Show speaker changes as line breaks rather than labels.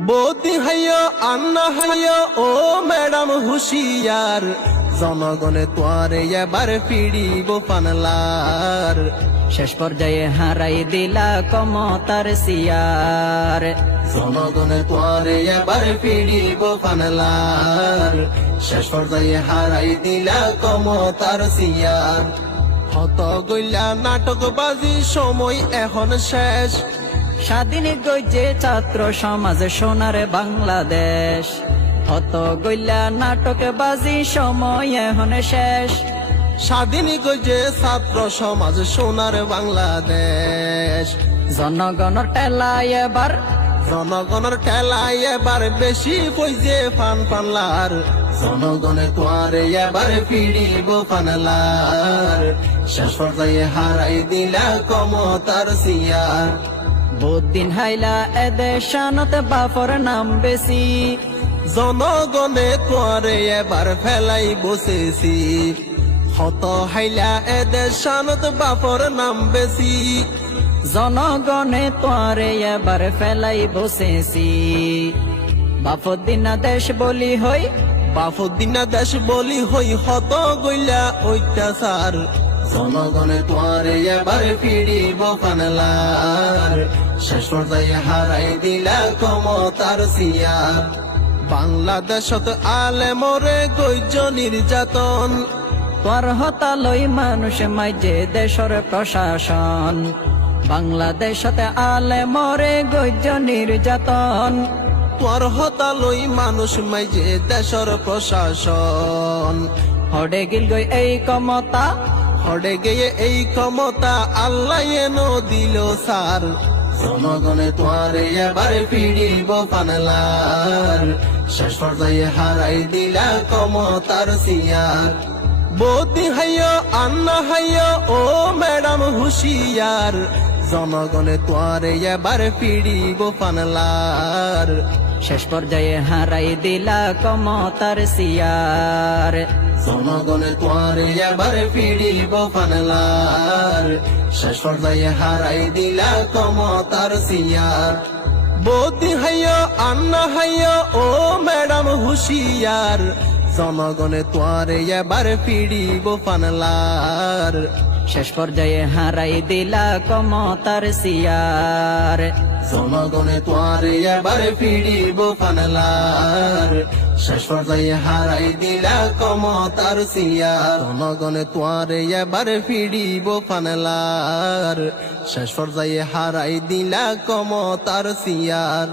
বৌদি হাইয় আন্না হাইয় ও ম্যাডাম হুশিয়ার জনগণে তোয়ারে এবার পিড়িব পানলার
শেষ পর্যায়ে হারাই দিলা কমতার সিয়ার
জনগণে তোয়ারে এবার পিড়িব পানলার শেষ পর্যায়ে হারাই দিলা কমতার সিয়ার হত গইলা নাটক বাজি সময় এখন শেষ
স্বাধীন গইজে ছাত্র সমাজে সোনার বাংলাদেশ। হত গইলা নাটক বাজি সময় এখন শেষ।
স্বাধীন গজে ছাত্র সমাজ সোনার বাংলাদেশ।
জনগণর টেলায় এবার
জনগণের ঠেলায় এবার বেশি কইছে ফান পানলার জনগণে তোয়ারে এবার পিড়িব পানলার শেষ পর্যায়ে হারাই দিলা কমতার সিয়ার।
বুদ্দিন হাইলা এদের শানত বাফর নাম বেশি
জনগণে তোয়ারে এবার ফেলাই বসেছি হত হাইলা এদের শানত বাপর নাম বেশি
জনগণে তোরে এবার ফেলাই বসেছি বাফুদ্দিনা দেশ বলি হই
বাফুদ্দিনা দেশ বলি হই হত গইলা অত্যাচার জনগণে তোয়ারে এবার পিড়িব পানলার। শেষ পর্যায়ে হারাই দিলা কমতার সিয়ার। বাংলাদেশত আলে মরে গৈজ নির্যাতন।
তোর হতালই মানুষ মাইজে দেশর প্রশাসন। বাংলাদেশতে আলে মরে গৈজ নির্যাতন।
তোর হতালই মানুষ মাইজে দেশর প্রশাসন।
হডে গিল গই এই কমতা
হড়ে গিয়ে এই ক্ষমতা আল্লাহ এনো দিল সার। জনগণে তোয়ারে এবার পিড়িব পানলার। শেষ পর্যায়ে হারাই দিলা ক্ষমতার সিয়ার। বৌদি হাইয় আন্না হাইয় ও ম্যাডাম হুশিয়ার। জনগণে তোয়ারে এবার পিড়িব পানলার।
শেষ পর্যায়ে হারাই দিলা কমতার সিয়ার।
জনগণে তোয়ারে এবার পিড়িব পানলার শেষ পর্যায়ে হারাই দিলা কমতার সিয়ার। বৌদি হাইয়, আন্না হাইয়, ও ম্যাডাম হুশিয়ার। জনগণে তোয়ারে এবার পিড়িব পানলার
শেষ পর্যায়ে হারাই দিলা কমতার সিয়ার।
জনগণে তোয়ারে এবার পিড়িব পানলার শেষ পর্যায়ে হারাই দিলা কমতার সিয়ার। জনগণে তোয়ারে এবার পিড়িব পানলার শেষ পর্যায়ে হারাই দিলা কমতার সিয়ার।